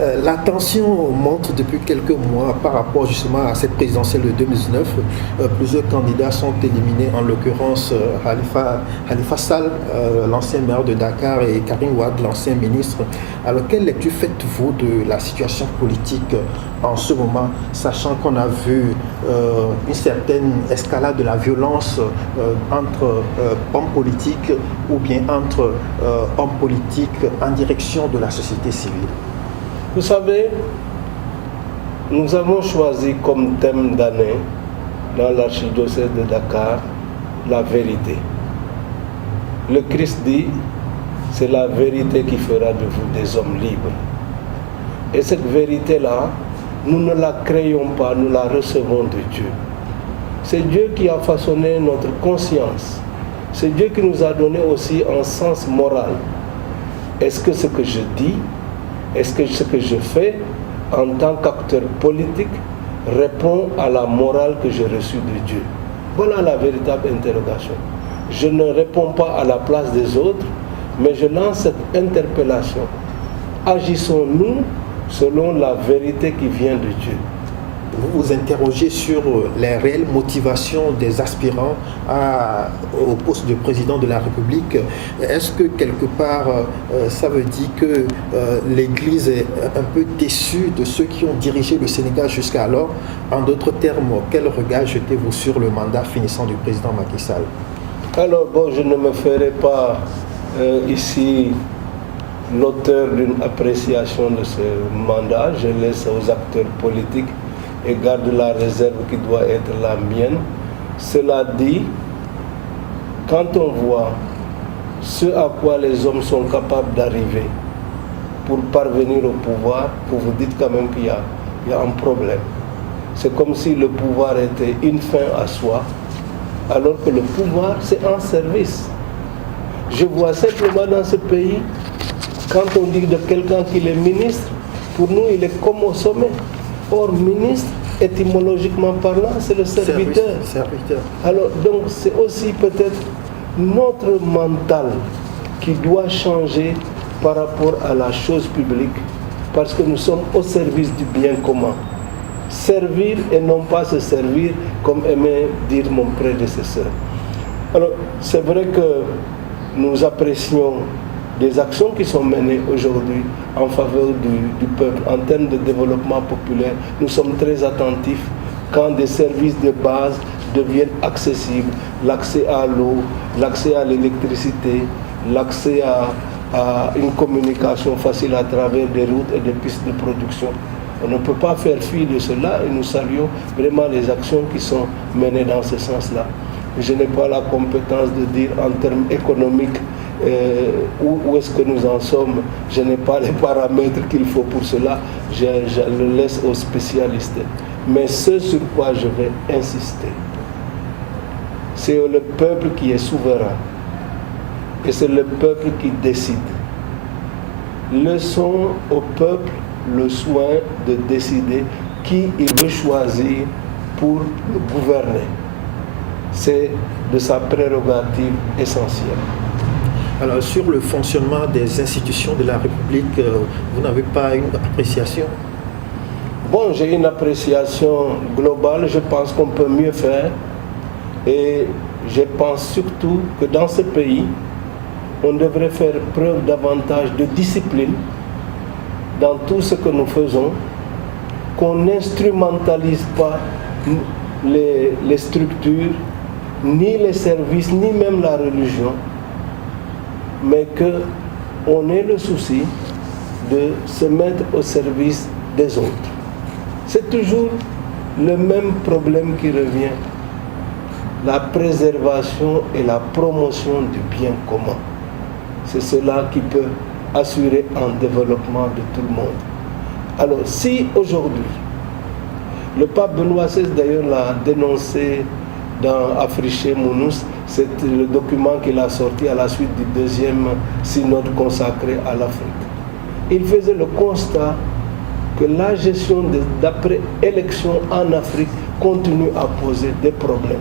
La tension monte depuis quelques mois par rapport justement à cette présidentielle de 2019. Plusieurs candidats sont éliminés, en l'occurrence Khalifa Sall, l'ancien maire de Dakar, et Karim Wade, l'ancien ministre. Alors, quelle lecture faites-vous de la situation politique en ce moment, sachant qu'on a vu une certaine escalade de la violence entre hommes politiques ou bien entre hommes politiques en direction de la société civile? Vous savez, nous avons choisi comme thème d'année dans l'archidiocèse de Dakar la vérité. Le Christ dit, c'est la vérité qui fera de vous des hommes libres. Et cette vérité-là, nous ne la créons pas, nous la recevons de Dieu. C'est Dieu qui a façonné notre conscience. C'est Dieu qui nous a donné aussi un sens moral. Est-ce que ce que je dis, est-ce que ce que je fais en tant qu'acteur politique répond à la morale que j'ai reçue de Dieu? Voilà la véritable interrogation. Je ne réponds pas à la place des autres, mais je lance cette interpellation. Agissons-nous selon la vérité qui vient de Dieu? Vous vous interrogez sur les réelles motivations des aspirants au poste de président de la République. Est-ce que quelque part, ça veut dire que l'Église est un peu déçue de ceux qui ont dirigé le Sénégal jusqu'alors? En d'autres termes, quel regard jetez-vous sur le mandat finissant du président Macky Sall? Alors, je ne me ferai pas ici l'auteur d'une appréciation de ce mandat. Je laisse aux acteurs politiques et garde la réserve qui doit être la mienne. Cela dit, quand on voit ce à quoi les hommes sont capables d'arriver pour parvenir au pouvoir, vous vous dites quand même qu'il y a un problème. C'est comme si le pouvoir était une fin à soi, alors que le pouvoir, c'est un service. Je vois simplement dans ce pays, quand on dit de quelqu'un qu'il est ministre, pour nous, il est comme au sommet. Or, ministre, étymologiquement parlant, c'est le serviteur. Alors, donc, c'est aussi peut-être notre mental qui doit changer par rapport à la chose publique, parce que nous sommes au service du bien commun. Servir et non pas se servir, comme aimait dire mon prédécesseur. Alors, c'est vrai que nous apprécions des actions qui sont menées aujourd'hui en faveur du peuple en termes de développement populaire. Nous sommes très attentifs quand des services de base deviennent accessibles, l'accès à l'eau, l'accès à l'électricité, l'accès à une communication facile à travers des routes et des pistes de production. On ne peut pas faire fi de cela et nous saluons vraiment les actions qui sont menées dans ce sens-là. Je n'ai pas la compétence de dire en termes économiques où est-ce que nous en sommes. Je n'ai pas les paramètres qu'il faut pour cela. Je le laisse aux spécialistes. Mais ce sur quoi je vais insister, c'est le peuple qui est souverain. Et c'est le peuple qui décide. Laissons au peuple le soin de décider qui il veut choisir pour le gouverner. C'est de sa prérogative essentielle. Alors, sur le fonctionnement des institutions de la République, vous n'avez pas une appréciation? Bon, j'ai une appréciation globale. Je pense qu'on peut mieux faire. Et je pense surtout que dans ce pays, on devrait faire preuve davantage de discipline dans tout ce que nous faisons, qu'on n'instrumentalise pas les structures, ni les services, ni même la religion, mais qu'on ait le souci de se mettre au service des autres. C'est toujours le même problème qui revient, la préservation et la promotion du bien commun. C'est cela qui peut assurer un développement de tout le monde. Alors, si aujourd'hui, le pape Benoît XVI d'ailleurs l'a dénoncé dans Afriché Mounous, c'est le document qu'il a sorti à la suite du deuxième synode consacré à l'Afrique. Il faisait le constat que la gestion d'après-élection en Afrique continue à poser des problèmes.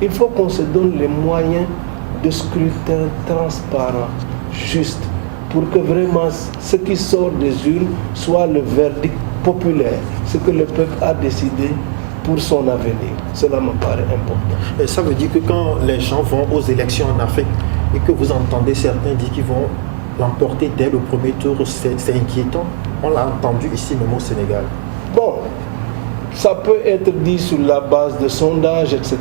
Il faut qu'on se donne les moyens de scrutin transparent, juste, pour que vraiment ce qui sort des urnes soit le verdict populaire, ce que le peuple a décidé pour son avenir. Cela me paraît important. Et ça veut dire que quand les gens vont aux élections en Afrique et que vous entendez certains dire qu'ils vont l'emporter dès le premier tour, c'est inquiétant. On l'a entendu ici même au Sénégal. Bon, ça peut être dit sur la base de sondages, etc.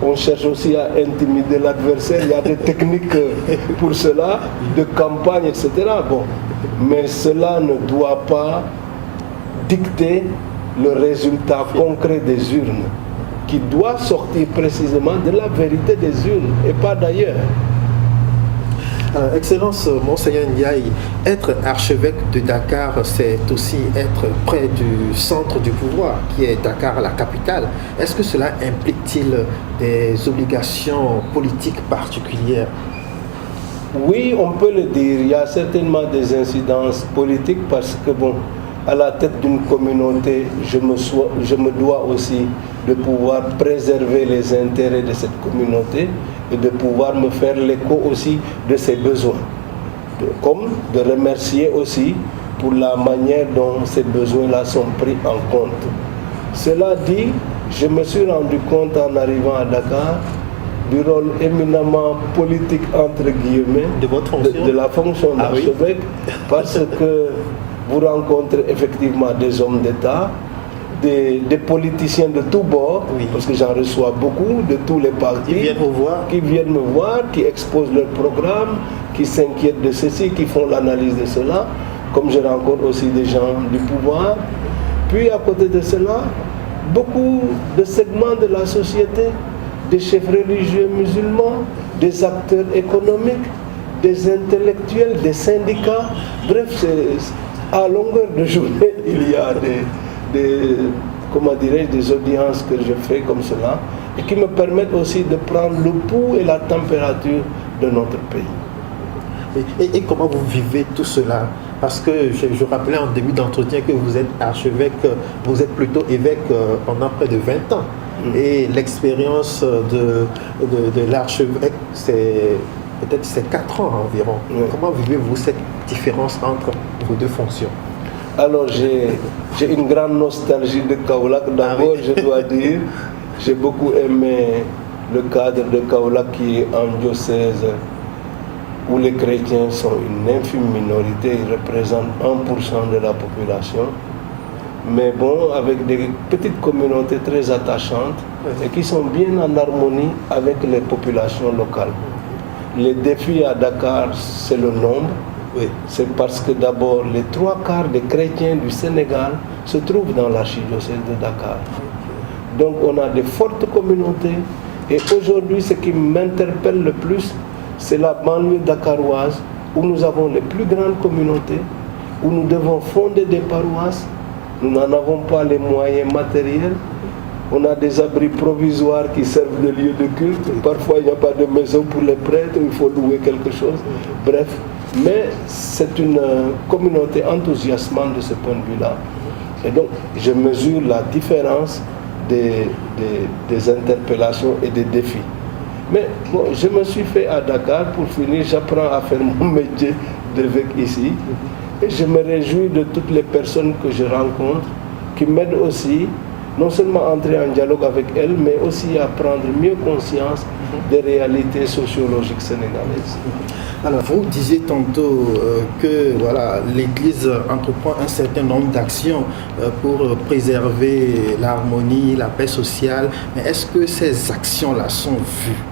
On cherche aussi à intimider l'adversaire. Il y a des techniques pour cela, de campagne, etc. Bon, mais cela ne doit pas dicter le résultat concret des urnes, qui doit sortir précisément de la vérité des urnes et pas d'ailleurs. Excellence, Monseigneur Ndiaye, être archevêque de Dakar, c'est aussi être près du centre du pouvoir, qui est Dakar, la capitale. Est-ce que cela implique-t-il des obligations politiques particulières? Oui, on peut le dire. Il y a certainement des incidences politiques parce que, bon, à la tête d'une communauté, je me dois aussi de pouvoir préserver les intérêts de cette communauté et de pouvoir me faire l'écho aussi de ses besoins. Comme de remercier aussi pour la manière dont ces besoins-là sont pris en compte. Cela dit, je me suis rendu compte en arrivant à Dakar du rôle éminemment politique, entre guillemets, de votre fonction, de la fonction d'archevêque, parce que vous rencontrez effectivement des hommes d'État, des politiciens de tous bords, parce que j'en reçois beaucoup, de tous les partis, qui viennent me voir, qui exposent leur programme, qui s'inquiètent de ceci, qui font l'analyse de cela, comme je rencontre aussi des gens du pouvoir. Puis à côté de cela, beaucoup de segments de la société, des chefs religieux musulmans, des acteurs économiques, des intellectuels, des syndicats, bref, à longueur de journée, il y a des audiences que je fais comme cela et qui me permettent aussi de prendre le pouls et la température de notre pays. Et comment vous vivez tout cela? Parce que je rappelais en début d'entretien que vous êtes archevêque, vous êtes plutôt évêque pendant près de 20 ans. Et l'expérience de l'archevêque, c'est peut-être 4 ans environ. Oui. Comment vivez-vous cette différence entre vos deux fonctions? Alors j'ai une grande nostalgie de Kaolack. D'abord, je dois dire, j'ai beaucoup aimé le cadre de Kaolack qui est un diocèse où les chrétiens sont une infime minorité, ils représentent 1% de la population. Mais bon, avec des petites communautés très attachantes et qui sont bien en harmonie avec les populations locales. Les défis à Dakar, c'est le nombre. Oui. C'est parce que d'abord, les 3/4 des chrétiens du Sénégal se trouvent dans l'archidiocèse de Dakar. Donc on a de fortes communautés. Et aujourd'hui, ce qui m'interpelle le plus, c'est la banlieue dakaroise, où nous avons les plus grandes communautés, où nous devons fonder des paroisses. Nous n'en avons pas les moyens matériels. On a des abris provisoires qui servent de lieu de culte. Parfois, il n'y a pas de maison pour les prêtres, il faut louer quelque chose. Bref, mais c'est une communauté enthousiasmante de ce point de vue-là. Et donc, je mesure la différence des interpellations et des défis. Mais bon, je me suis fait à Dakar, pour finir, j'apprends à faire mon métier d'évêque ici. Et je me réjouis de toutes les personnes que je rencontre, qui m'aident aussi, non seulement à entrer en dialogue avec elles, mais aussi à prendre mieux conscience des réalités sociologiques sénégalaises. Alors, vous disiez tantôt que voilà, l'Église entreprend un certain nombre d'actions pour préserver l'harmonie, la paix sociale. Mais est-ce que ces actions-là sont vues?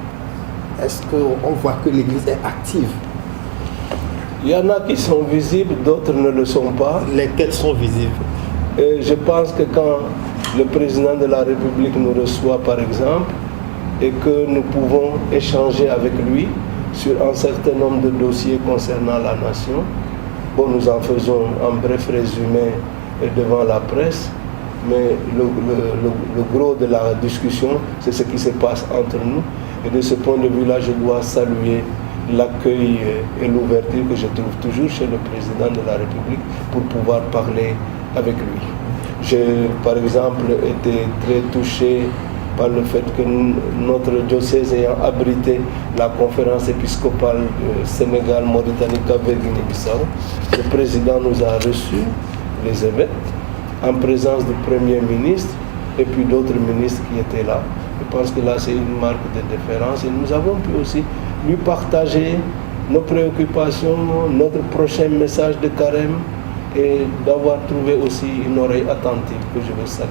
Est-ce qu'on voit que l'Église est active? Il y en a qui sont visibles, d'autres ne le sont pas. Lesquels sont visibles? Et je pense que quand le président de la République nous reçoit, par exemple, et que nous pouvons échanger avec lui sur un certain nombre de dossiers concernant la nation, bon, nous en faisons un bref résumé devant la presse, mais le gros de la discussion, c'est ce qui se passe entre nous. Et de ce point de vue-là, je dois saluer l'accueil et l'ouverture que je trouve toujours chez le président de la République pour pouvoir parler avec lui. J'ai, par exemple, été très touché par le fait que notre diocèse ayant abrité la conférence épiscopale Sénégal, Mauritanie, Cap-Vert, Guinée-Bissau, le président nous a reçus, les évêques, en présence du Premier ministre et puis d'autres ministres qui étaient là. Je pense que là c'est une marque de déférence et nous avons pu aussi lui partager nos préoccupations, notre prochain message de carême et d'avoir trouvé aussi une oreille attentive que je veux saluer.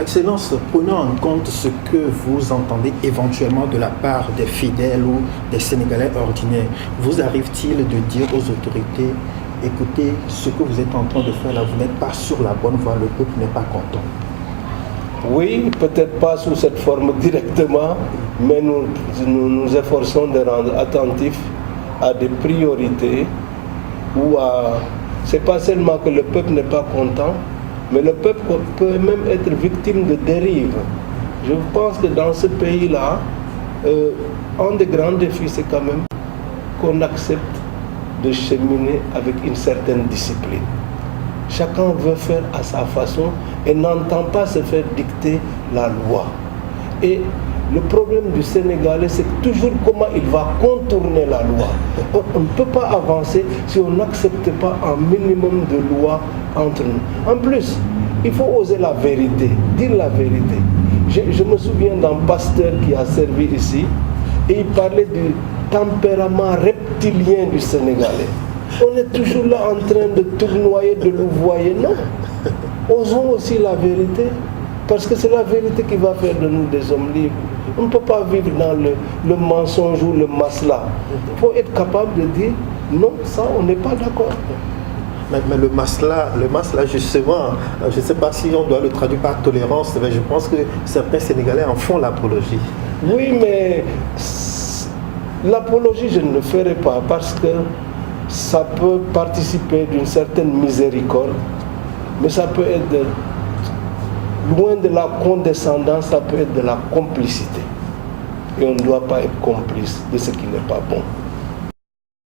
Excellence, prenons en compte ce que vous entendez éventuellement de la part des fidèles ou des Sénégalais ordinaires. Vous arrive-t-il de dire aux autorités, écoutez, ce que vous êtes en train de faire là, vous n'êtes pas sur la bonne voie, le peuple n'est pas content? Oui, peut-être pas sous cette forme directement, mais nous efforçons de rendre attentifs à des priorités ou à... C'est pas seulement que le peuple n'est pas content, mais le peuple peut même être victime de dérives. Je pense que dans ce pays-là, un des grands défis, c'est quand même qu'on accepte de cheminer avec une certaine discipline. Chacun veut faire à sa façon et n'entend pas se faire dicter la loi. Et le problème du Sénégalais, c'est toujours comment il va contourner la loi. On ne peut pas avancer si on n'accepte pas un minimum de loi entre nous. En plus, il faut oser la vérité, dire la vérité. Je me souviens d'un pasteur qui a servi ici et il parlait du tempérament reptilien du Sénégalais. On est toujours là en train de tournoyer, de louvoyer. Non. Osons aussi la vérité, parce que c'est la vérité qui va faire de nous des hommes libres. On ne peut pas vivre dans le mensonge ou le masla. Il faut être capable de dire non, ça, on n'est pas d'accord. Mais le masla justement, je ne sais pas si on doit le traduire par tolérance, mais je pense que certains Sénégalais en font l'apologie. Oui, mais l'apologie, je ne le ferai pas parce que ça peut participer d'une certaine miséricorde, mais ça peut être loin de la condescendance, ça peut être de la complicité. Et on ne doit pas être complice de ce qui n'est pas bon.